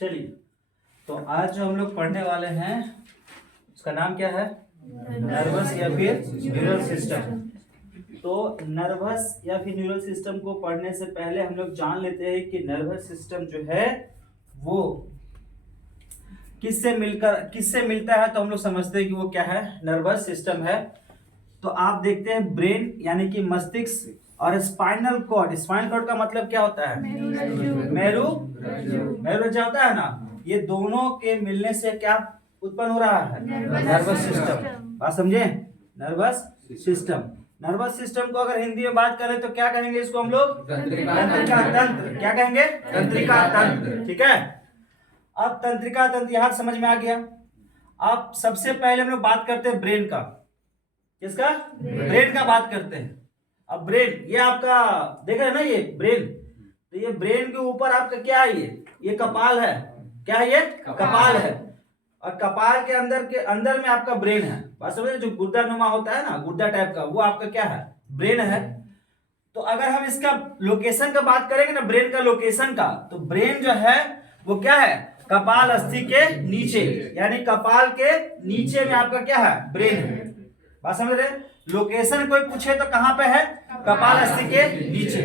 चलिए, तो आज जो हम लोग पढ़ने वाले हैं उसका नाम क्या है? नर्वस या फिर न्यूरल सिस्टम। तो नर्वस या फिर न्यूरल सिस्टम को पढ़ने से पहले हम लोग जान लेते हैं कि नर्वस सिस्टम जो है वो किससे मिलता है। तो हम लोग समझते हैं कि वो क्या है, नर्वस सिस्टम है। तो आप देखते हैं ब्रेन यानी कि मस्तिष्क और स्पाइनल कॉर्ड। स्पाइनल कॉर्ड का मतलब क्या होता है? मेरुरज्जु होता है ना। ये दोनों के मिलने से क्या उत्पन्न हो रहा है? Nervous system. बात समझे? Nervous system. नर्वस सिस्टम को अगर हिंदी में बात करें तो क्या कहेंगे इसको हम लोग? तंत्रिका तंत्र। क्या कहेंगे? तंत्रिका तंत्र। ठीक है। अब तंत्रिका तंत्र यहाँ समझ में आ गया। अब सबसे पहले हम लोग बात करते हैं ब्रेन का। किसका? ब्रेन का बात करते हैं। अब ब्रेन ये आपका देख रहे हैं ना, ये ब्रेन। तो ये ब्रेन के ऊपर आपका क्या है? ये कपाल है। क्या है ये? कपाल है। और कपाल के अंदर में आपका ब्रेन है। बात समझ रहे? जो गुर्दा नुमा होता है ना, गुर्दा टाइप का, वो आपका क्या है? ब्रेन है। तो अगर हम इसका लोकेशन का बात करेंगे ना, ब्रेन का लोकेशन का, तो ब्रेन जो है वो क्या है? कपाल अस्थि के नीचे, यानी कपाल के नीचे में आपका क्या है? ब्रेन है। बात समझ रहे? लोकेशन कोई पूछे तो कहां पे है? कपाल अस्थि के नीचे।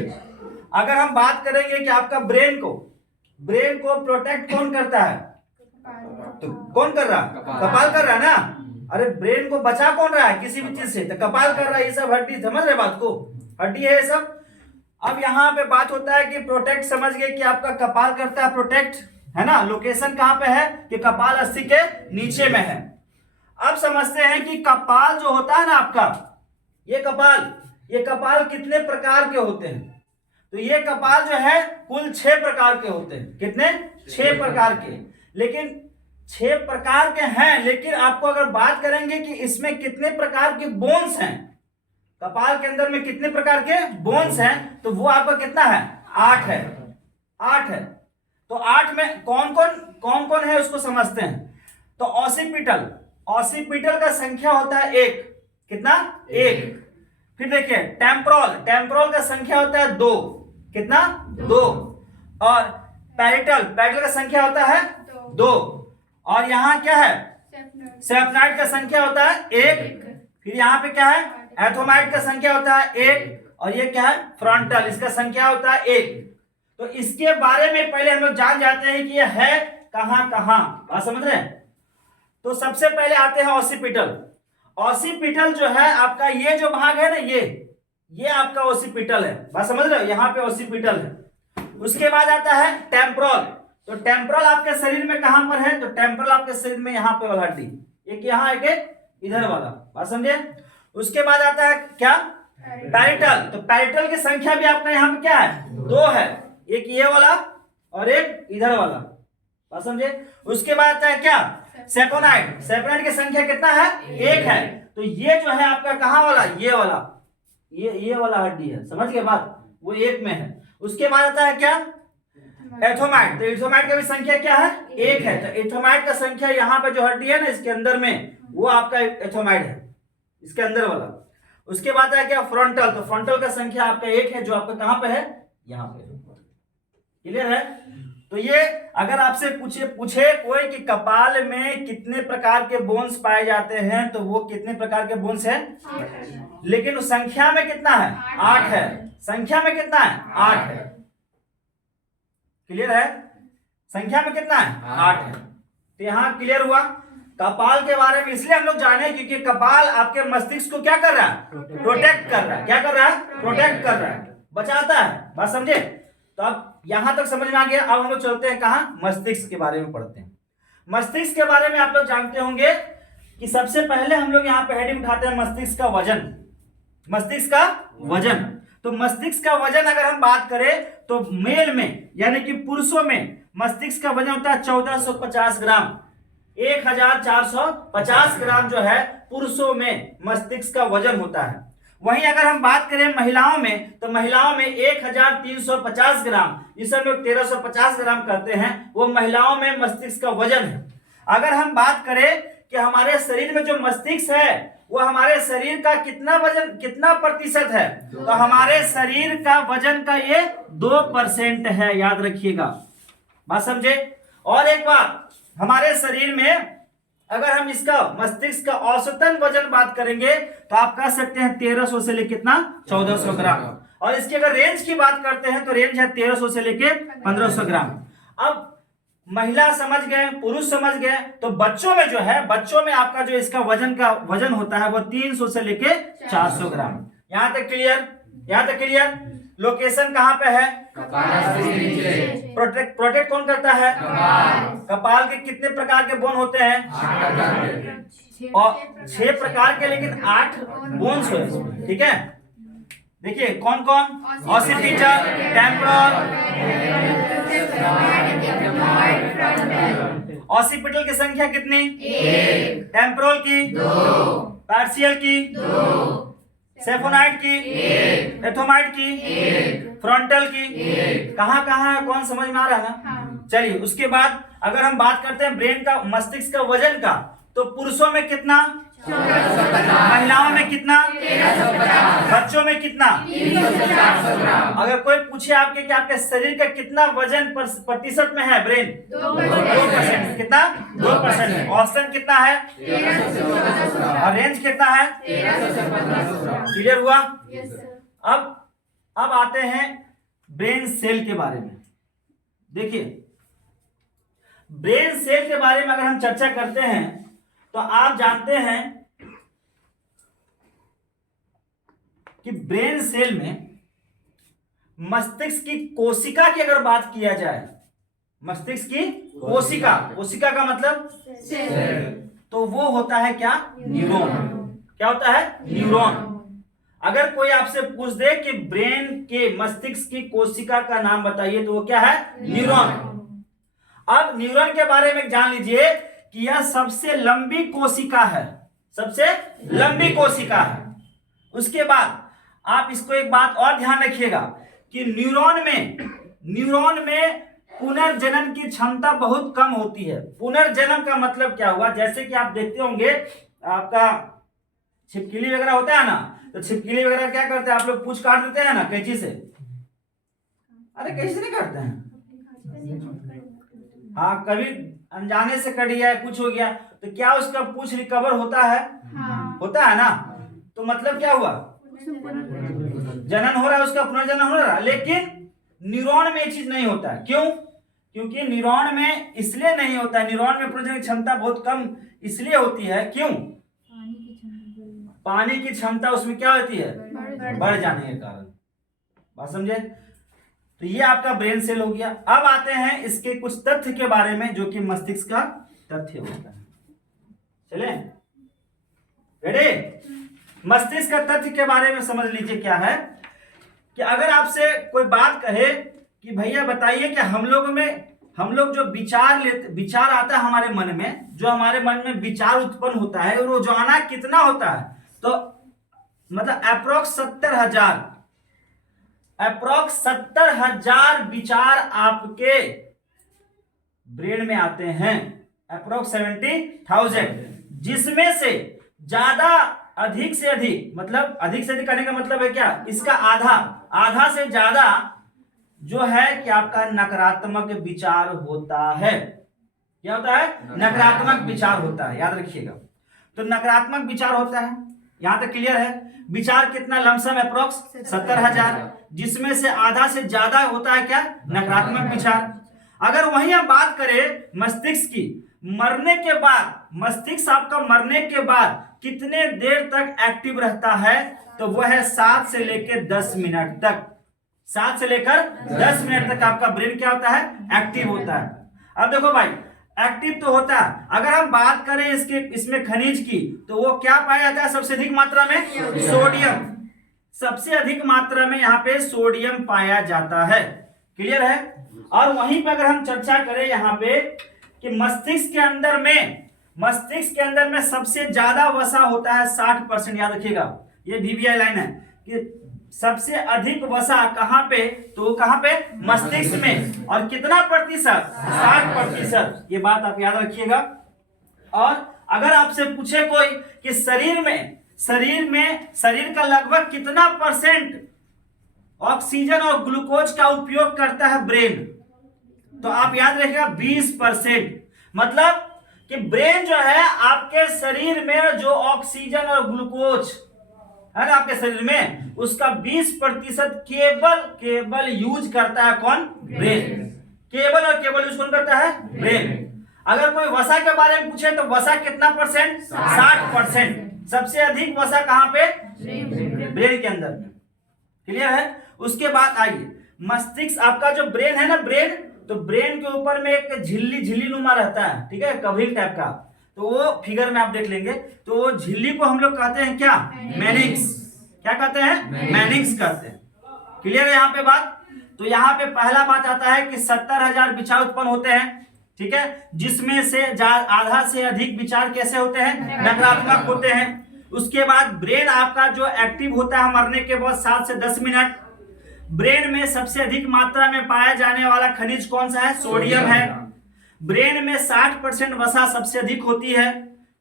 अगर हम बात करेंगे कि आपका ब्रेन को प्रोटेक्ट कौन करता है? तो कौन कर रहा? कपाल कर रहा है ना। अरे ब्रेन को बचा कौन रहा है किसी भी चीज से? तो कपाल कर रहा है। ये सब हड्डी, समझ रहे बात को? हड्डी है ये सब। अब यहाँ पे बात होता है कि प्रोटेक्ट, समझ गए कि आपका कपाल करता है प्रोटेक्ट, है ना। लोकेशन कहां पे है? कि कपाल अस्थि के नीचे में है। अब समझते हैं कि कपाल जो होता है ना आपका, ये कपाल कितने प्रकार के होते हैं? तो ये कपाल जो है कुल 6 प्रकार के होते हैं। कितने? 6 प्रकार के। लेकिन 6 प्रकार के हैं, लेकिन आपको अगर बात करेंगे कि इसमें कितने प्रकार के बोन्स हैं, कपाल के अंदर में कितने प्रकार के बोन्स हैं, तो वो आपका कितना है? 8 है। 8 है। तो 8 में कौन कौन है उसको समझते हैं। तो ऑसिपिटल का संख्या होता है 1। कितना? 1। फिर देखिए टेम्पोरल का संख्या होता है 2। कितना? 2। और पैरिटल का संख्या होता है 2। और यहाँ क्या है? सेफनाइड का संख्या होता है 1। फिर यहाँ पे क्या है? एथोमाइड का संख्या होता है 1। और ये क्या है? फ्रंटल, इसका संख्या होता है 1। तो इसके बारे में पहले हम लोग जान जाते हैं कि ये है कहां बात समझ रहे हैं। तो सबसे पहले आते हैं ऑसिपिटल जो है आपका, ये जो भाग है ना, ये आपका ऑसिपिटल है। बात समझ रहे हो? यहाँ पे ऑसिपिटल है। उसके बाद आता है टेम्पोरल। तो टेम्पोरल आपके शरीर में कहां पर है? तो टेम्पोरल आपके शरीर में यहाँ पे वाला हड्डी, एक यहाँ एक इधर वाला। बात समझे? उसके बाद आता है क्या? पैरिटल। तो पैरिटल की संख्या भी आपका यहाँ पे क्या है? 2 है। एक ये वाला और एक इधर वाला। बात समझे? उसके बाद आता है क्या? सेपोनाइड की संख्या कितना है? 1 है। तो ये जो है आपका कहां वाला? ये वाला हड्डी है। समझ गए बात? वो 1 में है। उसके बाद आता है क्या? एथोमाइड। तो एथोमाइड की भी संख्या क्या है? 1 है। तो एथोमाइड का संख्या यहाँ पे जो हड्डी है ना इसके अंदर में, वो आपका एथोमाइड है, इसके अंदर वाला। उसके बाद है क्या? फ्रंटल। तो फ्रंटल का संख्या आपका 1 है, जो आपका कहां पे है? यहाँ पे। क्लियर है? तो ये अगर आपसे पूछे कोई कि कपाल में कितने प्रकार के बोन्स पाए जाते हैं, तो वो कितने प्रकार के बोन्स हैं? लेकिन उस संख्या में कितना है? 8 है। संख्या में कितना है? 8 है। क्लियर है? संख्या में कितना है? 8 है। तो यहां क्लियर हुआ। कपाल के बारे में इसलिए हम लोग जाने क्योंकि कपाल आपके मस्तिष्क को क्या कर रहा है? प्रोटेक्ट कर रहा है। क्या कर रहा है? प्रोटेक्ट कर रहा है, बचाता है। बात समझे? तो अब यहां तक समझ में आ गया। अब हम लोग चलते हैं कहां? मस्तिष्क के बारे में पढ़ते हैं। मस्तिष्क के बारे में आप लोग जानते होंगे कि सबसे पहले हम लोग यहाँ पे हेडिंग उठाते हैं मस्तिष्क का वजन। मस्तिष्क का वजन। तो मस्तिष्क का वजन अगर हम बात करें तो मेल में यानी कि पुरुषों में मस्तिष्क का वजन होता है 1450 ग्राम। 1450 ग्राम जो है पुरुषों में मस्तिष्क का वजन होता है। वहीं अगर हम बात करें महिलाओं में, तो महिलाओं में 1350 ग्राम, जिसे हम लोग 1350 ग्राम करते हैं, वो महिलाओं में मस्तिष्क का वजन है। अगर हम बात करें कि हमारे शरीर में जो मस्तिष्क है वो हमारे शरीर का कितना प्रतिशत है, तो हमारे शरीर का वजन का ये 2% है। याद रखिएगा। बात समझे? और एक बात, हमारे शरीर में अगर हम इसका मस्तिष्क का औसतन वजन बात करेंगे तो आप कह सकते हैं 1300 से लेकर कितना 1400 ग्राम। और इसकी अगर रेंज की बात करते हैं तो रेंज है 1300 से लेके 1500 ग्राम। अब महिला समझ गए, पुरुष समझ गए, तो बच्चों में जो है, बच्चों में आपका जो इसका वजन होता है वो 300 से लेके 400 ग्राम। यहां तक क्लियर? यहां तक क्लियर? लोकेशन कहां पे है? प्रोटेक्ट कौन करता है? कपाल के कितने प्रकार के बोन होते हैं? और 6 प्रकार के, लेकिन 8 बोन्स होते हैं। ठीक है, देखिए कौन कौन? Occipital, temporal. ऑसिपिटल की संख्या कितनी? 1। टेम्पोरल की 2। पार्शियल की 2। सेफोनाइड की 1। एथोमाइड की 1। फ्रंटल की 1। कहां कहां है, कौन समझ में आ रहा है ना? चलिए, उसके बाद अगर हम बात करते हैं ब्रेन का, मस्तिष्क का वजन का, तो पुरुषों में कितना? 1450। महिलाओं में कितना? 1350। बच्चों में कितना? 300 ग्राम। अगर कोई पूछे आपके कि आपके शरीर का कितना वजन प्रतिशत में है ब्रेन? 2%। कितना? 2%। औसतन कितना है? 1300 से 1400। और रेंज कितना है? 1300 से 1500। क्लियर हुआ? अब आते हैं ब्रेन सेल के बारे में। देखिए, ब्रेन सेल के बारे में अगर हम चर्चा करते हैं तो आप जानते हैं कि ब्रेन सेल में मस्तिष्क की कोशिका की अगर बात किया जाए, मस्तिष्क की कोशिका, कोशिका का मतलब तो वो होता है क्या? न्यूरॉन। क्या होता है? न्यूरॉन। अगर कोई आपसे पूछ दे कि ब्रेन के मस्तिष्क की कोशिका का नाम बताइए तो वो क्या है? न्यूरॉन। अब न्यूरॉन के बारे में जान लीजिए कि यह सबसे लंबी कोशिका है, सबसे लंबी कोशिका है। उसके बाद आप इसको एक बात और ध्यान रखिएगा कि न्यूरॉन में पुनर्जनन की क्षमता बहुत कम होती है। पुनर्जनन का मतलब क्या हुआ? जैसे कि आप देखते होंगे आपका छिपकली वगैरह होता है ना, तो छिपकली वगैरह क्या करते हैं? आप लोग पूंछ काट देते हैं ना कैंची से। अरे कैंची से नहीं काटते हैं? हाँ, कभी अनजाने से कट गया, कुछ हो गया, तो क्या उसका पूंछ रिकवर होता है? होता है ना। तो मतलब क्या हुआ? जनन हो रहा है, उसका पुनर्जनन हो रहा है। लेकिन न्यूरॉन में ये चीज नहीं होता है। क्यों? क्योंकि न्यूरॉन में इसलिए नहीं होता है, न्यूरॉन में पुनर्जनन की क्षमता बहुत कम इसलिए होती है। क्यों? पानी की क्षमता उसमें क्या होती है? बढ़ जाने के कारण। बात समझे? तो ये आपका ब्रेन सेल हो गया। अब आते हैं इसके कुछ तथ्य के बारे में जो कि मस्तिष्क का तथ्य होता है। चले रेडी? मस्तिष्क का तथ्य के बारे में समझ लीजिए क्या है कि अगर आपसे कोई बात कहे कि भैया बताइए कि हम लोग जो विचार आता है हमारे मन में, जो हमारे मन में विचार उत्पन्न होता है, रोजाना कितना होता है? तो मतलब अप्रोक्स 70,000 विचार आपके ब्रेन में आते हैं। अप्रोक्स 70,000, जिसमें से अधिक से अधिक, मतलब अधिक से अधिक करने का मतलब है क्या? इसका आधा से ज्यादा जो है कि आपका नकारात्मक विचार होता है। क्या होता है? नकारात्मक विचार होता है, याद रखिएगा। तो नकारात्मक विचार होता है, यहां तक क्लियर है? विचार कितना? लमसम अप्रोक्स 70,000, जिसमें से आधा से ज्यादा होता है क्या? नकारात्मक विचार। अगर वहीं हम बात करें मस्तिष्क की, मरने के बाद मस्तिष्क आपका मरने के बाद कितने देर तक एक्टिव रहता है? तो वो है 7 से लेकर 10 मिनट तक। 7 से लेकर 10 मिनट तक आपका ब्रेन क्या होता है? एक्टिव होता है। अब देखो भाई, एक्टिव तो होता है। अगर हम बात करें इसमें खनिज की, तो वो क्या पाया जाता है सबसे अधिक मात्रा में? सोडियम। सबसे अधिक मात्रा में यहाँ पे सोडियम पाया जाता है। क्लियर है? और वहीं पे अगर हम चर्चा करें यहाँ पे कि मस्तिष्क के अंदर में सबसे ज्यादा वसा होता है 60%। याद रखिएगा, ये VBI लाइन है कि सबसे अधिक वसा कहां पे? तो कहां पे? मस्तिष्क में। और कितना प्रतिशत? 60%। ये बात आप याद रखिएगा। और अगर आपसे पूछे कोई कि शरीर का लगभग कितना % ऑक्सीजन और ग्लूकोज का उपयोग करता है ब्रेन? तो आप याद रखिएगा 20%। मतलब कि ब्रेन जो है आपके शरीर में जो ऑक्सीजन और ग्लूकोज है ना आपके शरीर में, उसका 20% केवल यूज करता है कौन? ब्रेन। केवल और केवल यूज कौन करता है? ब्रेन। अगर कोई वसा के बारे में पूछे तो वसा कितना परसेंट? 60%। सबसे अधिक वसा कहां पे? ब्रेन के अंदर। क्लियर है? उसके बाद आइए मस्तिष्क, आपका जो ब्रेन है ना, ब्रेन, तो ब्रेन के ऊपर में एक झिल्ली नुमा रहता है, ठीक है, कवरिंग टाइप का। तो वो फिगर में आप देख लेंगे। तो वो झिल्ली को हम लोग कहते हैं क्या? मेनिंग्स। क्या कहते हैं? मेनिंग्स कहते हैं। क्लियर है यहाँ पे बात? तो यहाँ पे पहला बात आता है कि 70,000 विचार उत्पन्न होते हैं, ठीक है, जिसमें से आधा से अधिक विचार कैसे होते हैं? नकारात्मक होते हैं। उसके बाद ब्रेन आपका जो एक्टिव होता है मरने के बाद 7 से 10 मिनट। ब्रेन में सबसे अधिक मात्रा में पाया जाने वाला खनिज कौन सा है? सोडियम है। ब्रेन में 60% वसा सबसे अधिक होती है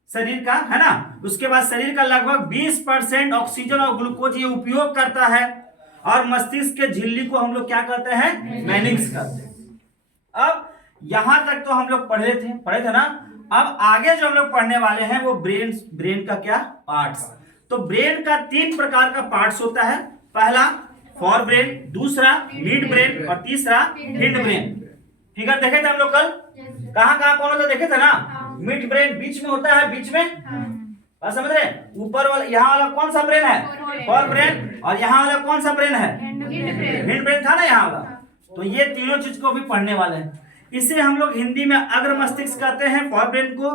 शरीर का, है ना। उसके बाद शरीर का लगभग 20% ऑक्सीजन और ग्लूकोज ये उपयोग करता है। और मस्तिष्क के झिल्ली को हम लोग क्या कहते हैं? मेनिंग्स कहते हैं। अब यहां तक तो हम लोग पढ़े थे ना। अब आगे जो हम लोग पढ़ने वाले हैं वो ब्रेन का क्या? पार्ट्स। तो ब्रेन का 3 प्रकार का पार्ट्स होता है। पहला फॉर ब्रेन, दूसरा मिड ब्रेन और तीसरा हिंड ब्रेन। फिगर देखे थे हम लोग कल? कहाँ कौन होता देखे थे ना? मिड ब्रेन बीच में होता है, बीच में, समझ रहे? ऊपर वाला यहाँ वाला कौन सा ब्रेन है? For brain. और यहाँ वाला कौन सा ब्रेन है? हिंड ब्रेन था ना यहाँ वाला। तो ये तीनों चीज को भी पढ़ने वाले हैं। इसे हम लोग हिंदी में अग्र मस्तिष्क कहते हैं, फॉर ब्रेन को,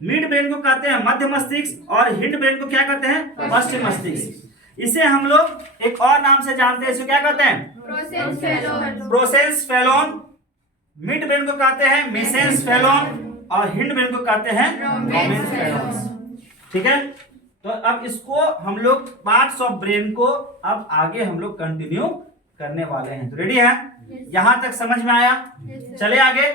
मिड ब्रेन को कहते हैं मध्य मस्तिष्क, और हिंड ब्रेन को क्या कहते हैं? पश्चिम मस्तिष्क। इसे हम लोग एक और नाम से जानते हैं, इसे क्या कहते हैं? प्रोसेंस फेलोन। मिड ब्रेन को कहते हैं मेसेंस फेलोन, और हिंड ब्रेन को कहते हैं रोमेंस फेलोन। ठीक है, तो अब इसको हम लोग पार्ट्स ऑफ ब्रेन को अब आगे हम लोग कंटिन्यू करने वाले हैं। तो रेडी है? यहां तक समझ में आया? चले आगे।